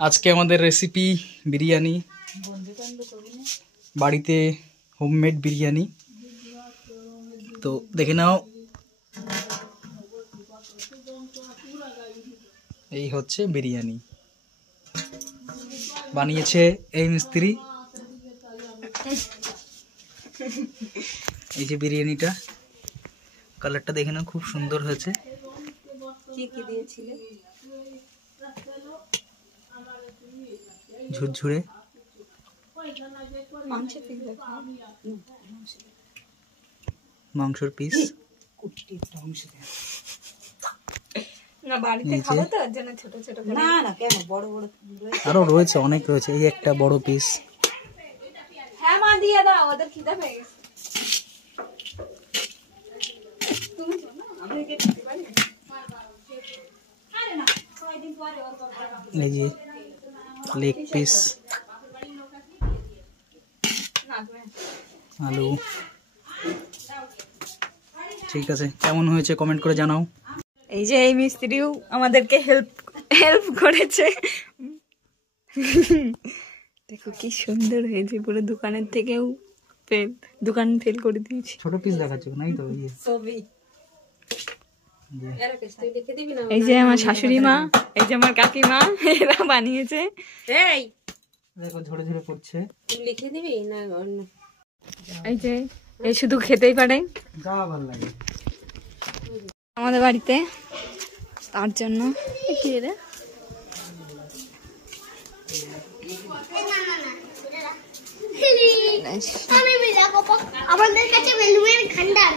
আজকে আমাদের রেসিপি বিরিয়ানি, বাড়িতে হোমমেড বিরিয়ানি। তো দেখে নাও, এই হচ্ছে বিরিয়ানি, বানিয়েছে এই মিস্ত্রি। এই যে বিরিয়ানিটা, কালারটা দেখে নাও, খুব সুন্দর হয়েছে। ঝুরঝুরে মাংসের পিস। আরো রয়েছে, অনেক রয়েছে। এই একটা বড় পিস। এই যে লেগ পিস, আলু। ঠিক আছে, কেমন হয়েছে কমেন্ট করে জানাও। এই যে এই মিস্ত্রিও আমাদেরকে হেল্প করেছে। দেখো কি সুন্দর হয়েছে, পুরো দোকানের থেকেও দোকান ফেল করে দিয়েছি। ছোট পিস দেখাচ্ছ নাই তো? এই যে আমার শাশুড়ি মা, এই যে আমার কাকিমা, এরা বানিয়েছে। এই দেখো ঝরে ঝরে পড়ছে। লিখে দিবি না? এই যে এই শুধু খেতেই পারে, যা ভালো লাগে আমাদের বাড়িতে, তার জন্য। কি রে আমাদের কাছে বেলুনের ভান্ডার।